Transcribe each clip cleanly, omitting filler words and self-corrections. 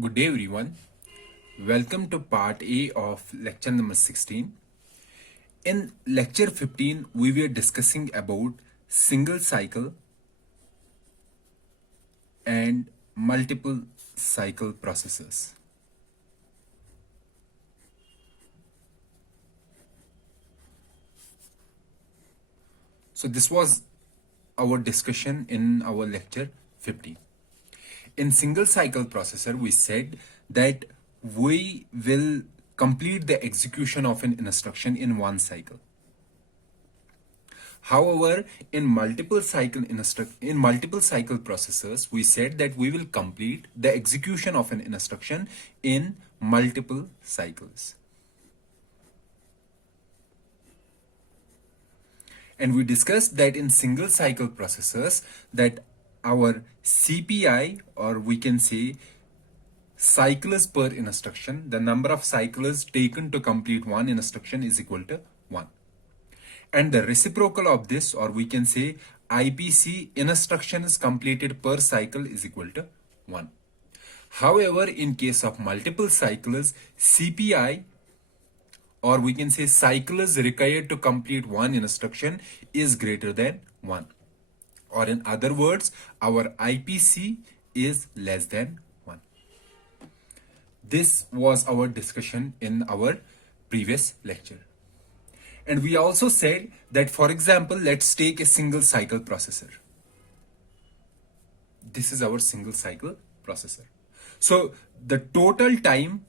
Good day, everyone. Welcome to part A of lecture number 16. In lecture 15, we were discussing about single cycle and multiple cycle processes. So, this was our discussion in our lecture 15. In single cycle processor, we said that we will complete the execution of an instruction in one cycle. However, in multiple cycle processors, we said that we will complete the execution of an instruction in multiple cycles. And we discussed that in single cycle processors that our CPI, or we can say cycles per instruction, the number of cycles taken to complete one instruction is equal to 1. And the reciprocal of this, or we can say IPC, instructions completed per cycle, is equal to 1. However, in case of multiple cycles, CPI, or we can say cycles required to complete one instruction, is greater than 1. Or in other words, our IPC is less than 1. This was our discussion in our previous lecture. And we also said that, for example, let's take a single cycle processor. This is our single cycle processor. So the total time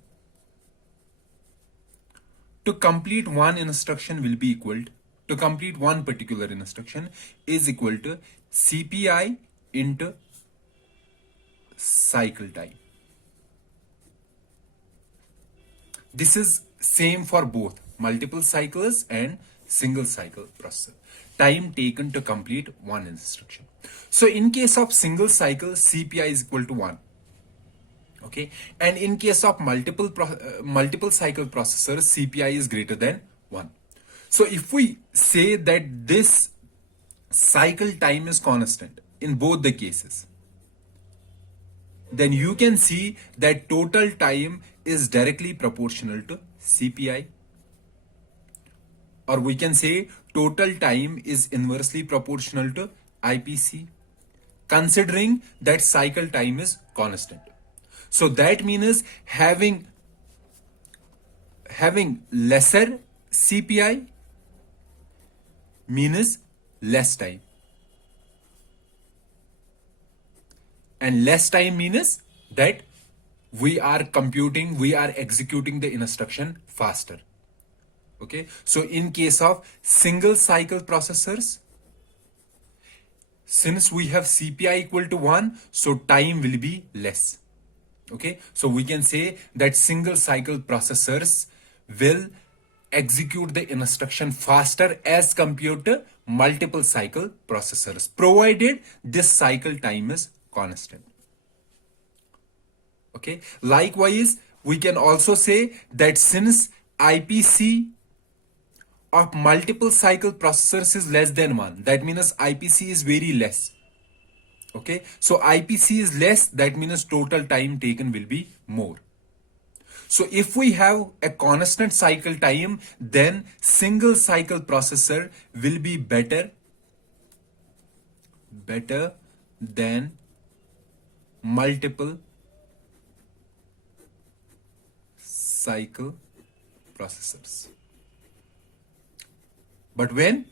to complete one instruction will be equal to complete one particular instruction is equal to CPI into cycle time. This is same for both multiple cycles and single cycle processor. Time taken to complete one instruction. So in case of single cycle, CPI is equal to 1. Okay, and in case of multiple cycle processors, CPI is greater than 1. So if we say that this cycle time is constant in both the cases, then you can see that total time is directly proportional to CPI, or we can say total time is inversely proportional to IPC, considering that cycle time is constant. So that means having lesser CPI means less time, and less time means that we are executing the instruction faster. Okay, so in case of single cycle processors, since we have CPI equal to 1, so time will be less. Okay, so we can say that single cycle processors will execute the instruction faster as compared to multiple cycle processors, provided this cycle time is constant. Okay, likewise, we can also say that since IPC of multiple cycle processors is less than 1, that means IPC is very less. Okay, so IPC is less, that means total time taken will be more. So if we have a constant cycle time, then single cycle processor will be better than multiple cycle processors. But when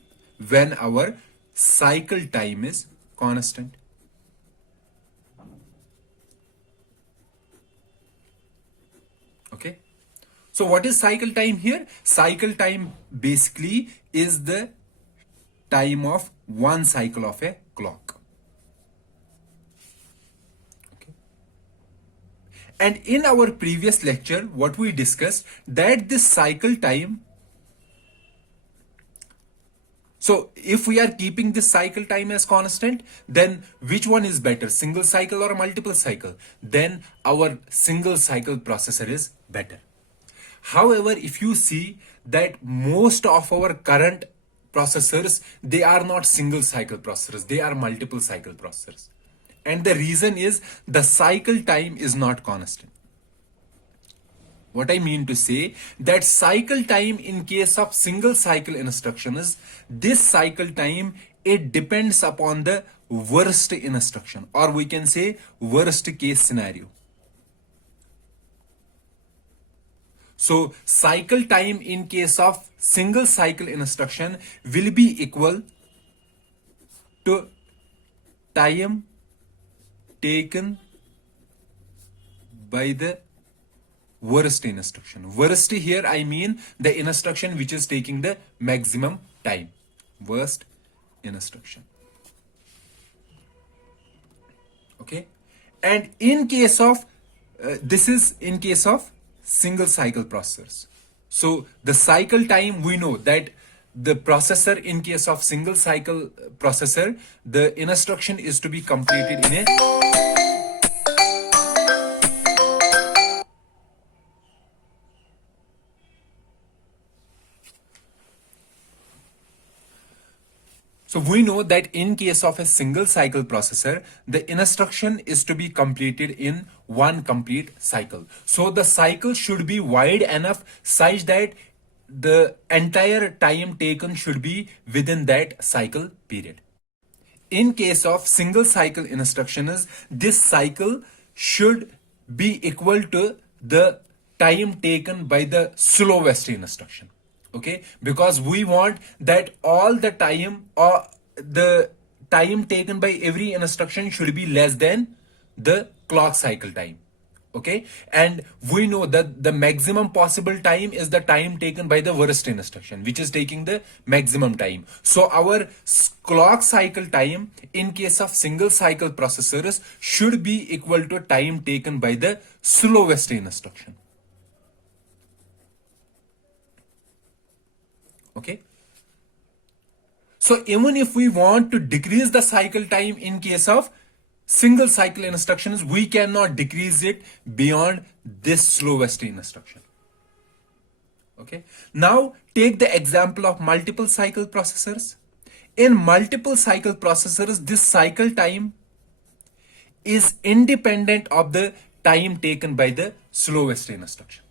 our cycle time is constant. Okay, so what is cycle time here? Cycle time basically is the time of one cycle of a clock. Okay, and in our previous lecture, what we discussed, that this cycle time, so if we are keeping this cycle time as constant, then which one is better, single cycle or multiple cycle? Then our single cycle processor is better. However, if you see that most of our current processors, they are not single cycle processors, they are multiple cycle processors. And the reason is the cycle time is not constant. What I mean to say, that cycle time in case of single cycle instruction is, this cycle time, it depends upon the worst instruction, or we can say worst case scenario. So cycle time in case of single cycle instruction will be equal to time taken by the worst instruction. Worst here I mean the instruction which is taking the maximum time. Worst instruction. Okay. And in case of this is in case of single cycle processors. So the cycle time, we know that the processor, in case of single cycle processor, the instruction is to be completed in a, so we know that in case of a single cycle processor, the instruction is to be completed in one complete cycle. So the cycle should be wide enough such that the entire time taken should be within that cycle period. In case of single cycle instructions, this cycle should be equal to the time taken by the slowest instruction. Okay, because we want that all the time, or the time taken by every instruction should be less than the clock cycle time. Okay, and we know that the maximum possible time is the time taken by the worst instruction, which is taking the maximum time. So our clock cycle time in case of single cycle processors should be equal to time taken by the slowest instruction. Okay, so even if we want to decrease the cycle time in case of single cycle instructions, we cannot decrease it beyond this slowest instruction. Okay, now take the example of multiple cycle processors. In multiple cycle processors, this cycle time is independent of the time taken by the slowest instruction.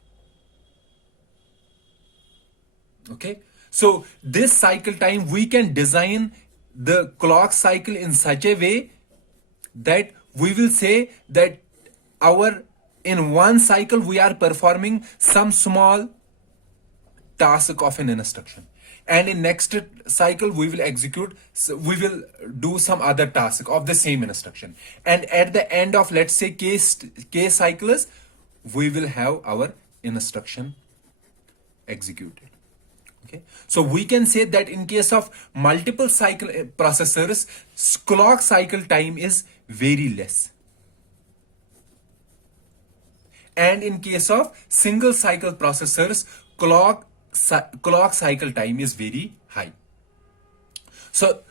Okay, so this cycle time, we can design the clock cycle in such a way that we will say that our, in one cycle we are performing some small task of an instruction, and in next cycle we will execute, we will do some other task of the same instruction, and at the end of, let's say, k cycles, we will have our instruction executed. Okay, so we can say that in case of multiple cycle processors, clock cycle time is very less, and in case of single cycle processors, clock cycle time is very high. So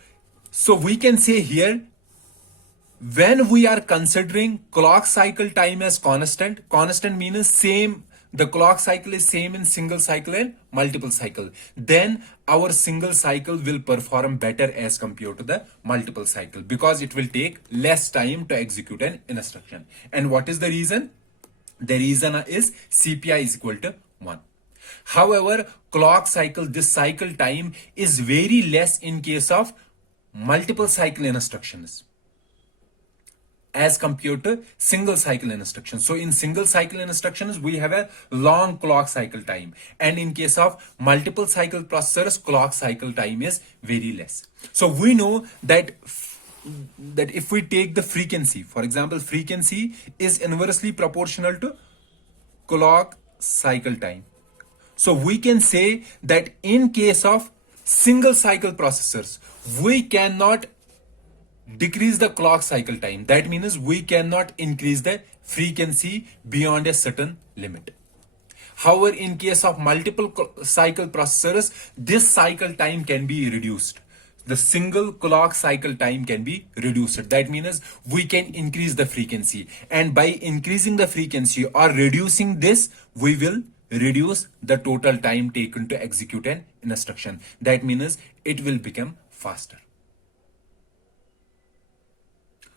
we can say here, when we are considering clock cycle time as constant means same, the clock cycle is same in single cycle and multiple cycle, then our single cycle will perform better as compared to the multiple cycle, because it will take less time to execute an instruction. And what is the reason? The reason is CPI is equal to 1. However, clock cycle, this cycle time is very less in case of multiple cycle instructions as compared to single cycle instructions. So in single cycle instructions, we have a long clock cycle time, and in case of multiple cycle processors, clock cycle time is very less. So we know that if we take the frequency, for example, frequency is inversely proportional to clock cycle time. So we can say that in case of single cycle processors, we cannot decrease the clock cycle time. That means we cannot increase the frequency beyond a certain limit. However, in case of multiple cycle processors, this cycle time can be reduced. The single clock cycle time can be reduced. That means we can increase the frequency, and by increasing the frequency or reducing this, we will reduce the total time taken to execute an instruction. That means it will become faster.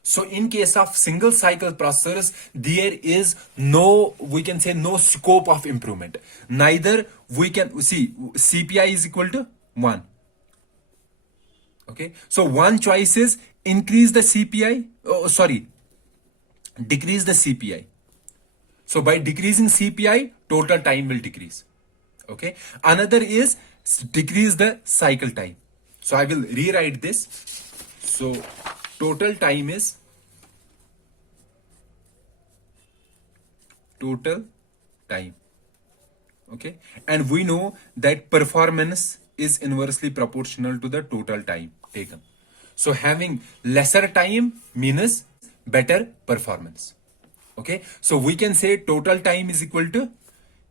So in case of single cycle processors, there is no, we can say, no scope of improvement. Neither we can see CPI is equal to 1. Okay. So one choice is increase the CPI. Oh, sorry, decrease the CPI. So by decreasing CPI, total time will decrease. Okay. Another is decrease the cycle time. So I will rewrite this. So total time is total time. Okay. And we know that performance is inversely proportional to the total time taken. So having lesser time means better performance. Okay. So we can say total time is equal to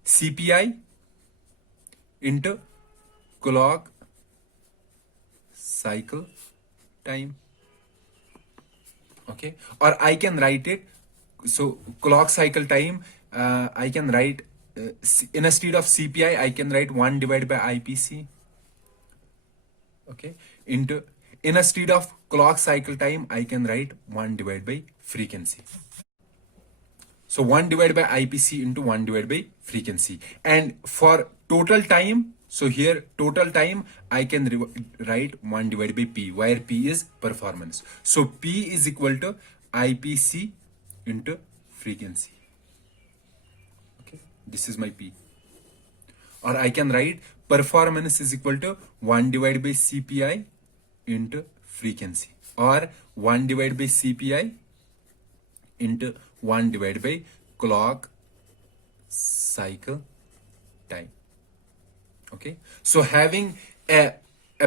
CPI into clock cycle time. Okay. Or I can write it. So clock cycle time, I can write instead of CPI, I can write 1 divided by IPC. Okay. Into instead of clock cycle time, I can write 1 divided by frequency. So 1 divided by IPC into 1 divided by frequency. And for total time, so here total time, I can write 1 divided by P, where P is performance. So P is equal to IPC into frequency. Okay, this is my P. Or I can write performance is equal to 1 divided by CPI into frequency, or 1 divided by CPI into 1 divided by clock cycle time. Okay, so having a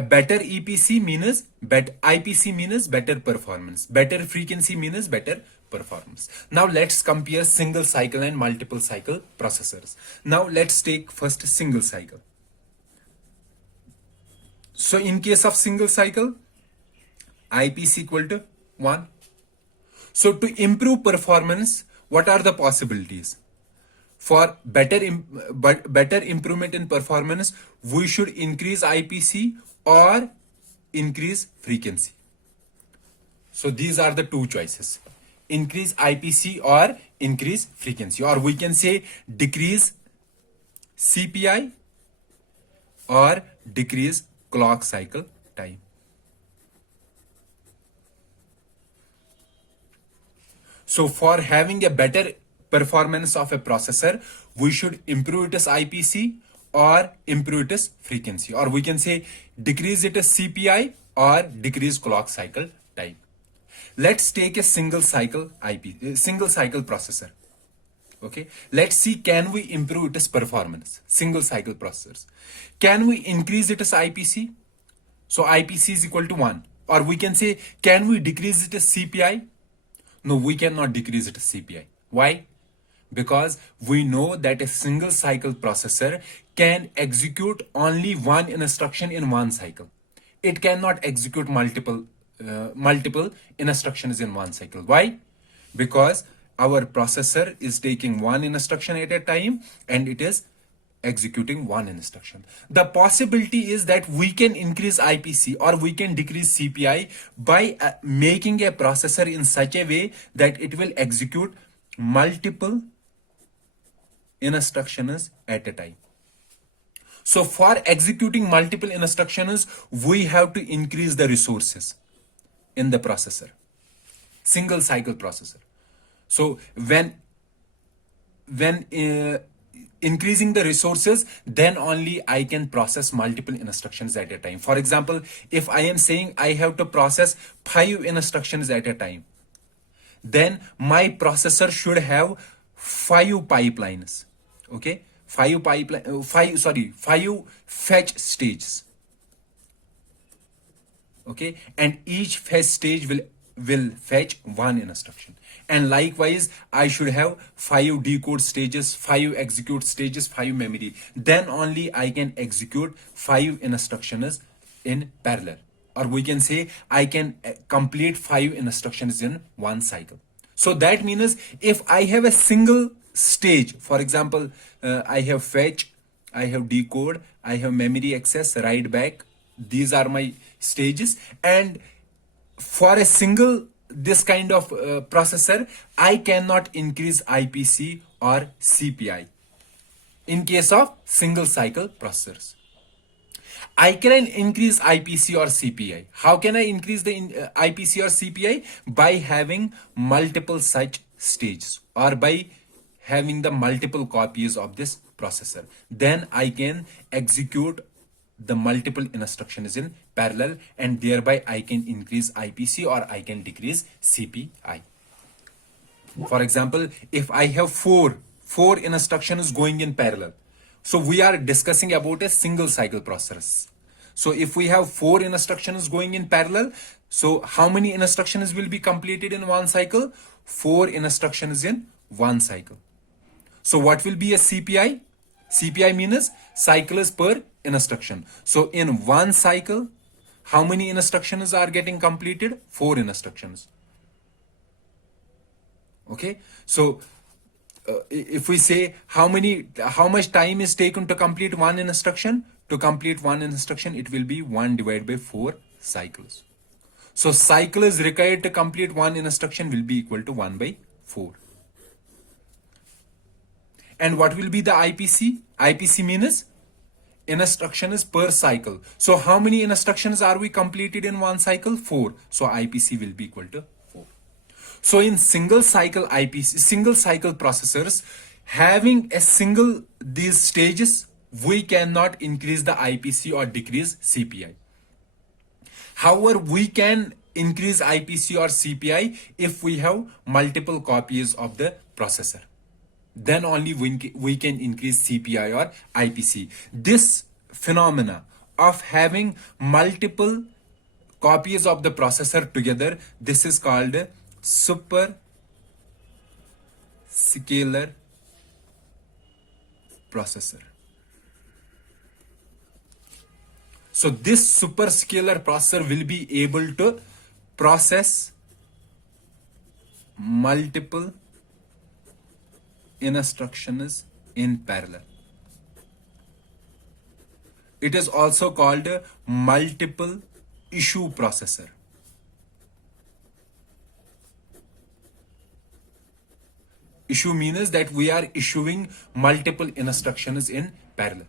better EPC means IPC means better performance, better frequency means better performance. Now let's compare single cycle and multiple cycle processors. Now let's take first single cycle. So in case of single cycle, IPC equal to 1. So to improve performance, what are the possibilities? For better improvement in performance, we should increase IPC or increase frequency. So these are the two choices: increase IPC or increase frequency, or we can say decrease CPI or decrease clock cycle time. So for having a better performance of a processor, we should improve its IPC or improve its frequency, or we can say decrease its CPI or decrease clock cycle time. Let's take a single cycle single cycle processor. Okay, let's see, can we improve its performance? Single cycle processors, can we increase its IPC? So IPC is equal to 1, or we can say, can we decrease its CPI? No, we cannot decrease its CPI. Why? Because we know that a single cycle processor can execute only one instruction in one cycle. It cannot execute multiple instructions in one cycle. Why? Because our processor is taking one instruction at a time and it is executing one instruction. The possibility is that we can increase IPC or we can decrease CPI by making a processor in such a way that it will execute multiple instructions at a time. So for executing multiple instructions, we have to increase the resources in the processor, single cycle processor. So when increasing the resources, then only I can process multiple instructions at a time. For example, if I am saying I have to process 5 instructions at a time, then my processor should have 5 pipelines. Okay, 5 fetch stages. Okay, and each fetch stage will fetch one instruction, and likewise I should have 5 decode stages, 5 execute stages, 5 memory. Then only I can execute 5 instructions in parallel, or we can say I can complete 5 instructions in one cycle. So that means if I have a single stage, for example, I have fetch, I have decode, I have memory access, write back. These are my stages, and for a single this kind of processor, I cannot increase IPC or CPI. In case of single cycle processors, I can increase IPC or CPI. How can I increase the IPC or CPI? By having multiple such stages, or by having the multiple copies of this processor. Then I can execute the multiple instructions in parallel, and thereby I can increase IPC or I can decrease CPI. For example, if I have four instructions going in parallel, so we are discussing about a single cycle process. So if we have four instructions going in parallel, so how many instructions will be completed in one cycle? Four instructions in one cycle. So what will be a CPI? CPI means cycles per instruction. So in one cycle, how many instructions are getting completed? Four instructions. Okay, so if we say how much time is taken to complete one instruction, it will be 1 divided by 4 cycles. So cycles required to complete one instruction will be equal to 1 by 4. And what will be the IPC? IPC means instructions per cycle. So how many instructions are we completed in one cycle? 4. So IPC will be equal to 4. So in single cycle IPC, single cycle processors, having these stages, we cannot increase the IPC or decrease CPI. However, we can increase IPC or CPI if we have multiple copies of the processor. Then only we can increase CPI or IPC. This phenomena of having multiple copies of the processor together, this is called super scalar processor. So this super scalar processor will be able to process multiple instructions in parallel. It is also called a multiple issue processor. Issue means that we are issuing multiple instructions in parallel.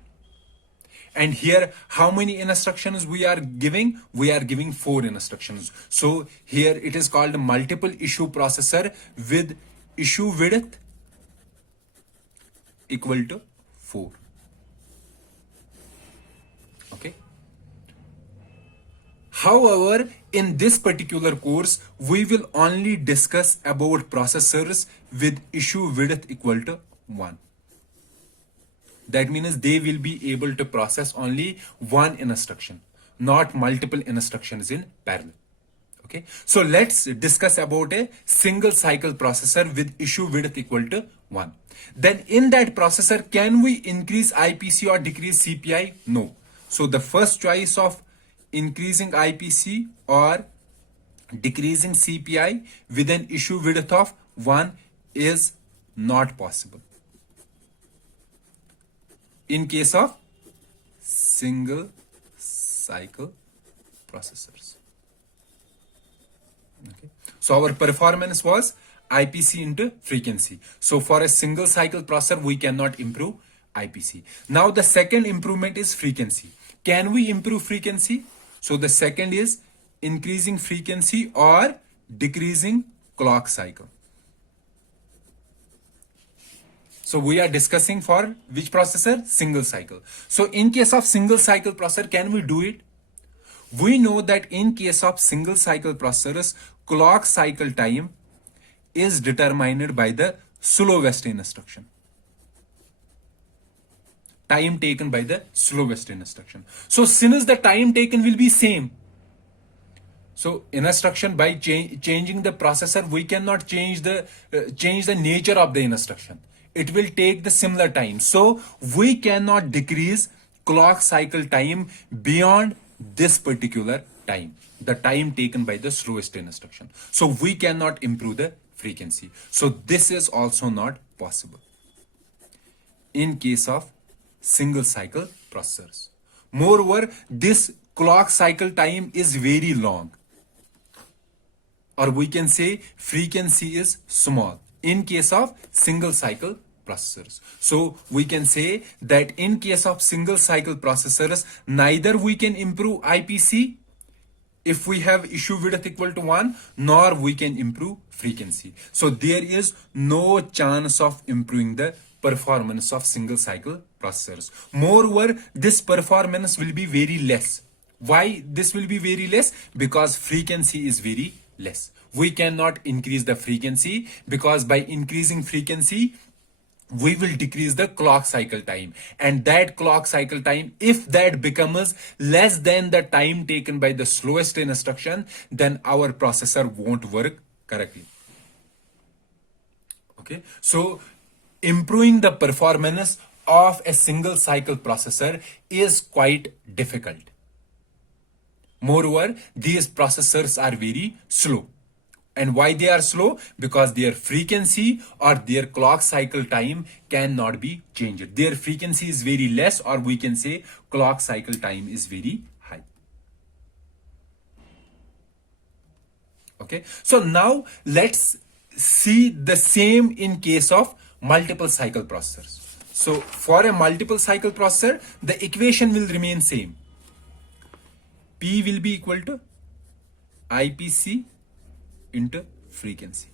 And here, how many instructions we are giving? We are giving 4 instructions. So here it is called multiple issue processor with issue width equal to 4. Okay. However, in this particular course, we will only discuss about processors with issue width equal to 1. That means they will be able to process only one instruction, not multiple instructions in parallel. Okay, so let's discuss about a single cycle processor with issue width equal to 1. Then in that processor, can we increase IPC or decrease CPI? No. So the first choice of increasing IPC or decreasing CPI with an issue width of 1 is not possible in case of single cycle processors. Okay. So our performance was IPC into frequency. So for a single cycle processor, we cannot improve IPC. Now the second improvement is frequency. Can we improve frequency? So the second is increasing frequency or decreasing clock cycle. So we are discussing for which processor? Single cycle. So in case of single cycle processor, can we do it? We know that in case of single cycle processors, clock cycle time is determined by the slowest instruction. Time taken by the slowest instruction. So since the time taken will be same, so instruction by changing the processor, we cannot change the nature of the instruction. It will take the similar time. So we cannot decrease clock cycle time beyond this particular time, the time taken by the slowest instruction. So we cannot improve the frequency. So this is also not possible in case of single cycle processors. Moreover, this clock cycle time is very long. or we can say frequency is small in case of single cycle processors. So we can say that in case of single cycle processors, neither we can improve IPC if we have issue width equal to 1, nor we can improve frequency. So there is no chance of improving the performance of single cycle processors. Moreover, this performance will be very less. Why this will be very less? Because frequency is very less. We cannot increase the frequency, because by increasing frequency we will decrease the clock cycle time, and that clock cycle time, if that becomes less than the time taken by the slowest instruction, then our processor won't work correctly. Okay, so improving the performance of a single cycle processor is quite difficult. Moreover, these processors are very slow. And why they are slow? Because their frequency or their clock cycle time cannot be changed. Their frequency is very less, or we can say clock cycle time is very high. Okay, so now let's see the same in case of multiple cycle processors. So for a multiple cycle processor, the equation will remain same. P will be equal to IPC into frequency,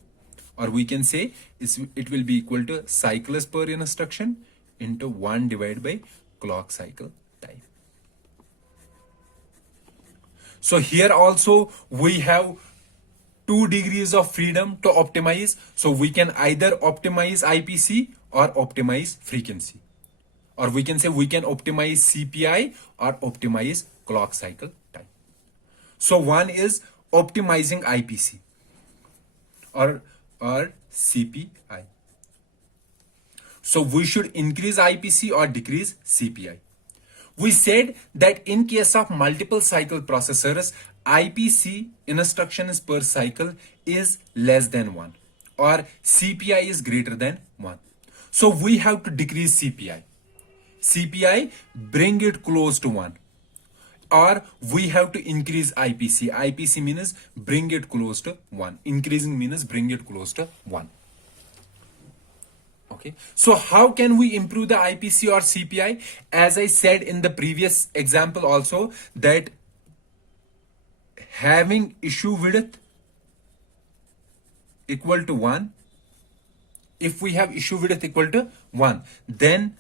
or we can say it will be equal to cycles per instruction into 1 divided by clock cycle time. So here also we have 2 degrees of freedom to optimize. So we can either optimize IPC or optimize frequency, or we can say we can optimize CPI or optimize clock cycle time. So one is optimizing IPC or CPI. So we should increase IPC or decrease CPI. We said that in case of multiple cycle processors, IPC, instructions per cycle, is less than 1, or CPI is greater than 1. So we have to decrease CPI. CPI, bring it close to 1. Or we have to increase IPC. IPC means bring it close to 1. Increasing means bring it close to 1. Okay. So how can we improve the IPC or CPI? As I said in the previous example also, that having issue width equal to 1, if we have issue width equal to 1, then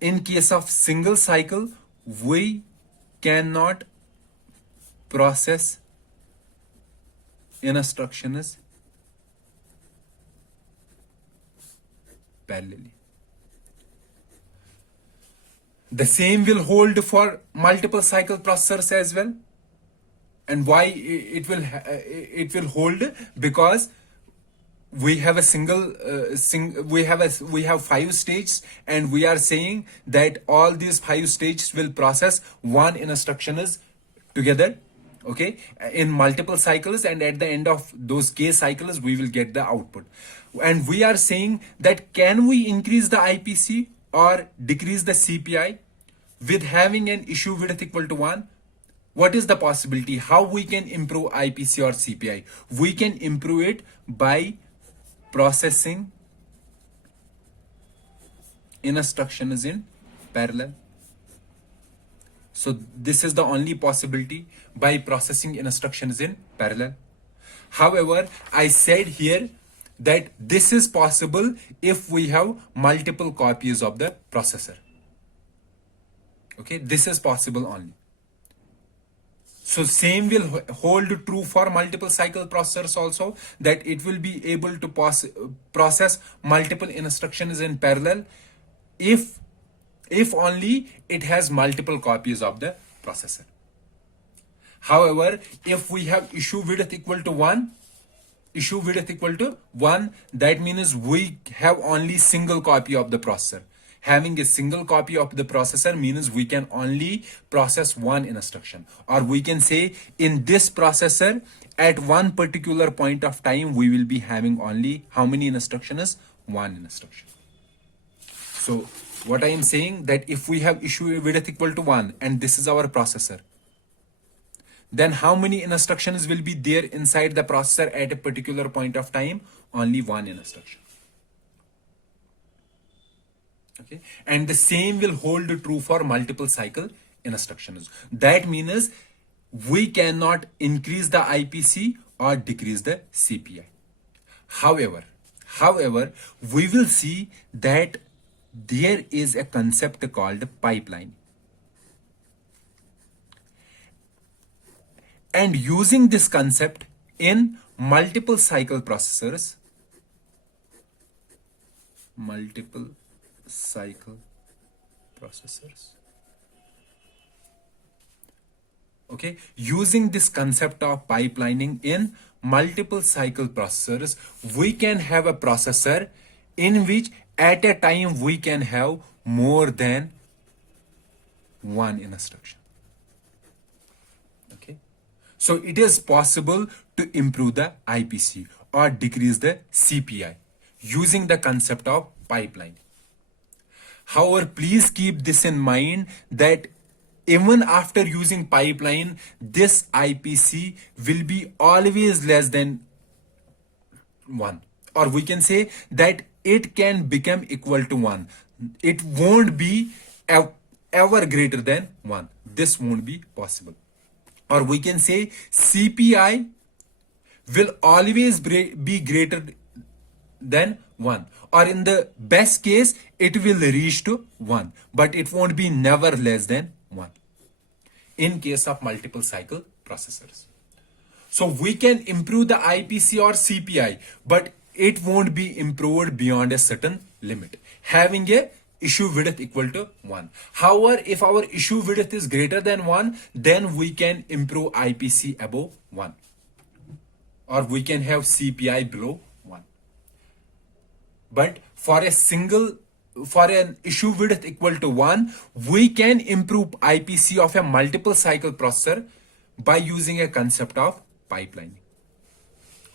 in case of single cycle, we cannot process instructions parallelly. The same will hold for multiple cycle processors as well. And why it will hold? Because we have a we have 5 stages, and we are saying that all these 5 stages will process one instructions together, okay, in multiple cycles, and at the end of those k cycles we will get the output. And we are saying that can we increase the IPC or decrease the CPI with having an issue width equal to 1? What is the possibility? How we can improve IPC or CPI? We can improve it by processing instructions in parallel. So this is the only possibility, by processing instructions in parallel. However, I said here that this is possible if we have multiple copies of the processor. Okay, this is possible only. So same will hold true for multiple cycle processors also, that it will be able to process multiple instructions in parallel if only it has multiple copies of the processor. However, if we have issue width equal to 1, that means we have only single copy of the processor. Having a single copy of the processor means we can only process one instruction, or we can say in this processor at one particular point of time we will be having only how many instructions? One instruction. So what I am saying, that if we have issue width equal to 1 and this is our processor, then how many instructions will be there inside the processor at a particular point of time? Only one instruction. Okay, and the same will hold true for multiple cycle instructions. That means we cannot increase the IPC or decrease the CPI. However, we will see that there is a concept called pipeline. And using this concept in multiple cycle processors, okay, using this concept of pipelining in multiple cycle processors, we can have a processor in which at a time we can have more than one instruction. Okay, so it is possible to improve the IPC or decrease the CPI using the concept of pipeline. However, please keep this in mind that even after using pipeline, this IPC will be always less than 1. Or we can say that it can become equal to 1. It won't be ever greater than 1. This won't be possible. Or we can say CPI will always be greater than 1, or in the best case it will reach to 1, but it won't be never less than 1 in case of multiple cycle processors. So we can improve the IPC or CPI, but it won't be improved beyond a certain limit, having a issue width equal to 1. However, if our issue width is greater than 1, then we can improve IPC above 1, or we can have CPI below 1. But for an issue width equal to 1, we can improve IPC of a multiple cycle processor by using a concept of pipelining.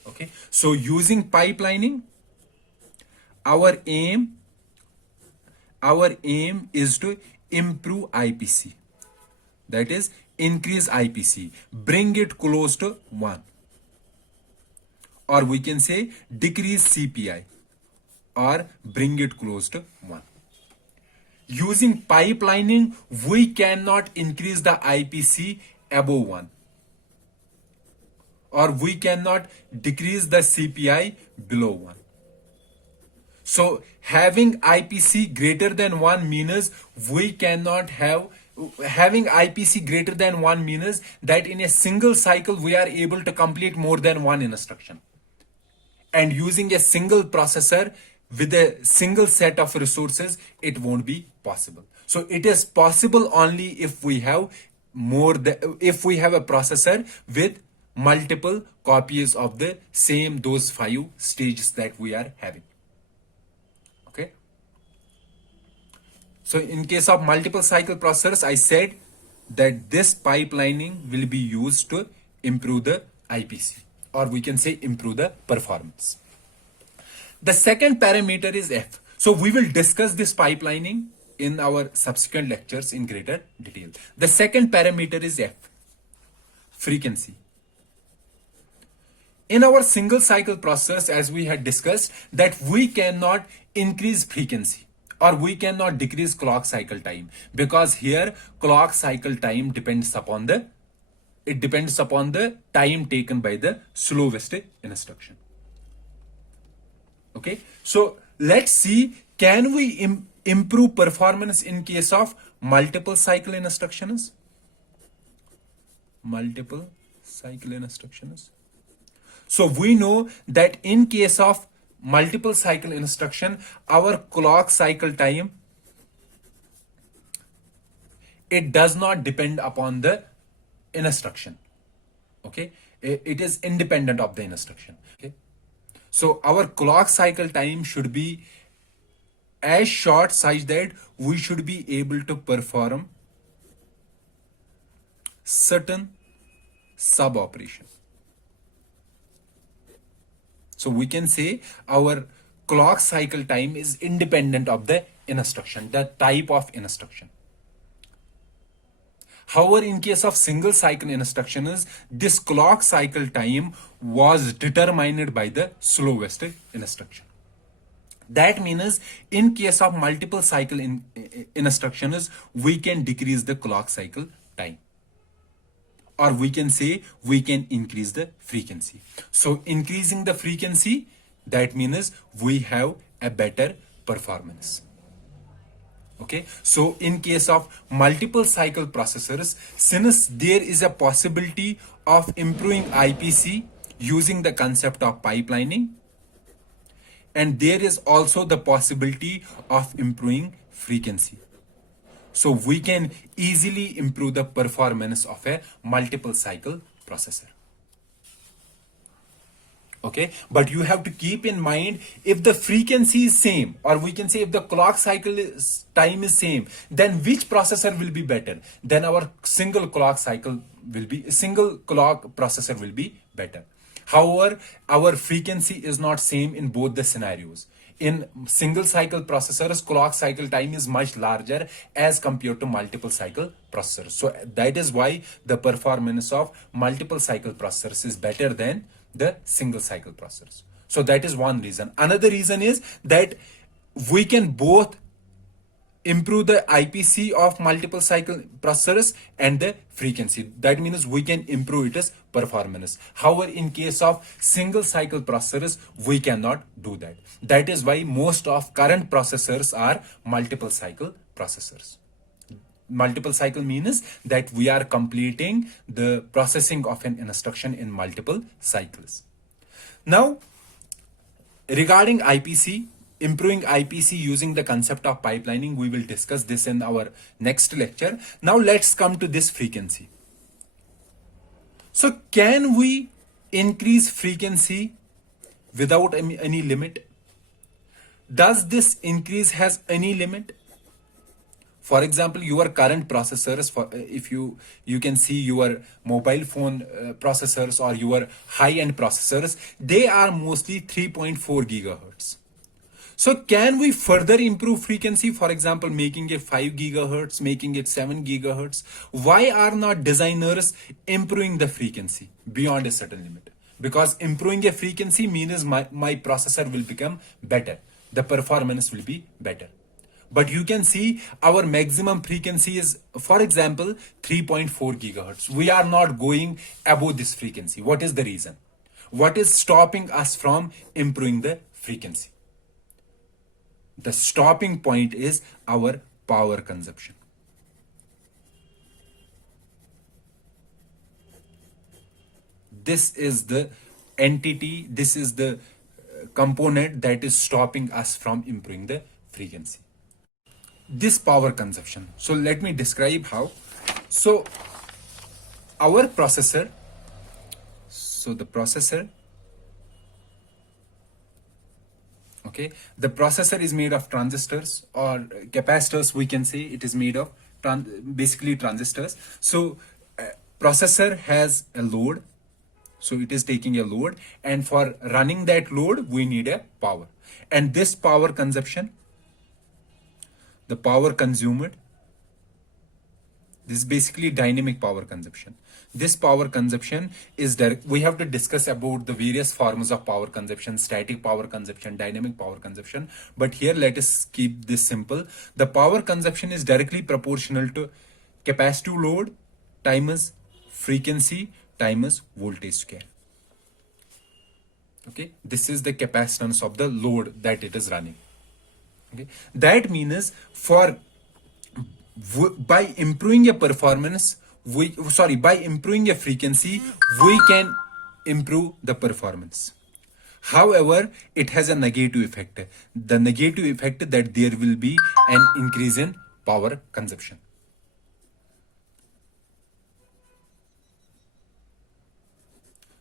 Okay, so using pipelining, our aim is to improve IPC, that is increase IPC, bring it close to 1, or we can say decrease CPI or bring it close to 1. Using pipelining, we cannot increase the IPC above 1, or we cannot decrease the CPI below 1. So having IPC greater than 1 means we cannot have, having IPC greater than 1 means that in a single cycle we are able to complete more than one instruction. And using a single processor with a single set of resources, it won't be possible. So it is possible only if we have if we have a processor with multiple copies of the same those 5 stages that we are having. Okay, so in case of multiple cycle processors, I said that this pipelining will be used to improve the IPC, or we can say improve the performance. The second parameter is F. So we will discuss this pipelining in our subsequent lectures in greater detail. The second parameter is F, frequency. In our single cycle process, as we had discussed, that we cannot increase frequency or we cannot decrease clock cycle time, because here clock cycle time depends upon the time taken by the slowest instruction. Okay, so let's see, can we improve performance in case of multiple cycle instructions? Multiple cycle instructions. So we know that in case of multiple cycle instruction, our clock cycle time, it does not depend upon the instruction. Okay, it is independent of the instruction. Okay, so our clock cycle time should be as short such that we should be able to perform certain sub operation. So we can say our clock cycle time is independent of the instruction, the type of instruction. However, in case of single cycle instructions, this clock cycle time was determined by the slowest instruction. That means in case of multiple cycle instructions, we can decrease the clock cycle time, or we can say we can increase the frequency. So increasing the frequency, that means we have a better performance. Okay, so in case of multiple cycle processors, since there is a possibility of improving IPC using the concept of pipelining, and there is also the possibility of improving frequency. So we can easily improve the performance of a multiple cycle processor. Okay, but you have to keep in mind, if the frequency is same, or we can say if the clock cycle time is same, then which processor will be better? Then our single clock processor will be better. However, our frequency is not same in both the scenarios. In single cycle processors, clock cycle time is much larger as compared to multiple cycle processors. So that is why the performance of multiple cycle processors is better than the single cycle processors. So that is one reason. Another reason is that we can both improve the IPC of multiple cycle processors and the frequency. That means we can improve its performance. However, in case of single cycle processors, we cannot do that. That is why most of current processors are multiple cycle processors. Multiple cycle means that we are completing the processing of an instruction in multiple cycles. Now, regarding IPC, improving IPC using the concept of pipelining, we will discuss this in our next lecture. Now let's come to this frequency. So can we increase frequency without any limit? Does this increase has any limit? For example, your current processors, if you can see your mobile phone processors or your high-end processors, they are mostly 3.4 gigahertz. So can we further improve frequency? For example, making it 5 gigahertz, making it 7 gigahertz. Why are not designers improving the frequency beyond a certain limit? Because improving a frequency means my processor will become better. The performance will be better. But you can see our maximum frequency is, for example, 3.4 gigahertz. We are not going above this frequency. What is the reason? What is stopping us from improving the frequency? The stopping point is our power consumption. This is the entity, this is the component that is stopping us from improving the frequency. This power consumption. So let me describe how. So our processor, okay, the processor is made of transistors or capacitors, we can say. It is made of basically transistors. So processor has a load, so it is taking a load, and for running that load we need a power, and this power consumption, the power consumed, this is basically dynamic power consumption. This power consumption is direct. We have to discuss about the various forms of power consumption: static power consumption, dynamic power consumption. But here let us keep this simple. The power consumption is directly proportional to capacitive load times frequency times voltage square. Okay, this is the capacitance of the load that it is running. Okay, that means by improving a performance, by improving a frequency, we can improve the performance. However, it has a negative effect. The negative effect that there will be an increase in power consumption.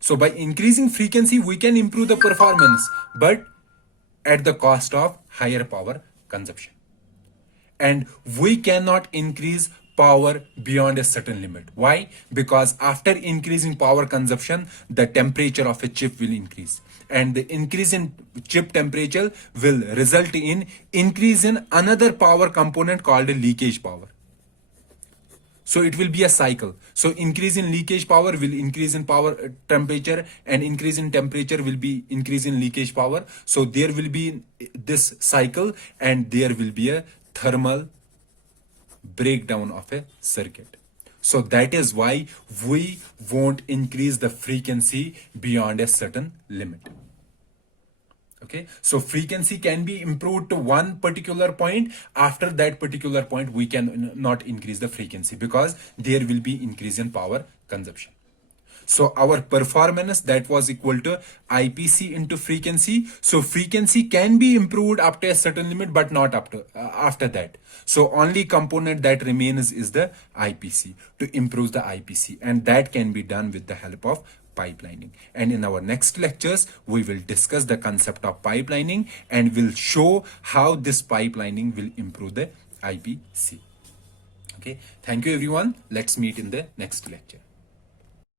So by increasing frequency, we can improve the performance, but at the cost of higher power consumption. And we cannot increase power beyond a certain limit. Why? Because after increasing power consumption, the temperature of a chip will increase. And the increase in chip temperature will result in increase in another power component called a leakage power. So it will be a cycle. So increase in leakage power will increase in power temperature, and increase in temperature will be increase in leakage power. So there will be this cycle, and there will be a thermal breakdown of a circuit. So that is why we won't increase the frequency beyond a certain limit. Okay, so frequency can be improved to one particular point. After that particular point, we can not increase the frequency because there will be increase in power consumption. So our performance, that was equal to IPC into frequency. So frequency can be improved up to a certain limit, but not up to after that. So only component that remains is the IPC, to improve the IPC, and that can be done with the help of pipelining. And in our next lectures, we will discuss the concept of pipelining and will show how this pipelining will improve the IPC. Okay, thank you everyone. Let's meet in the next lecture.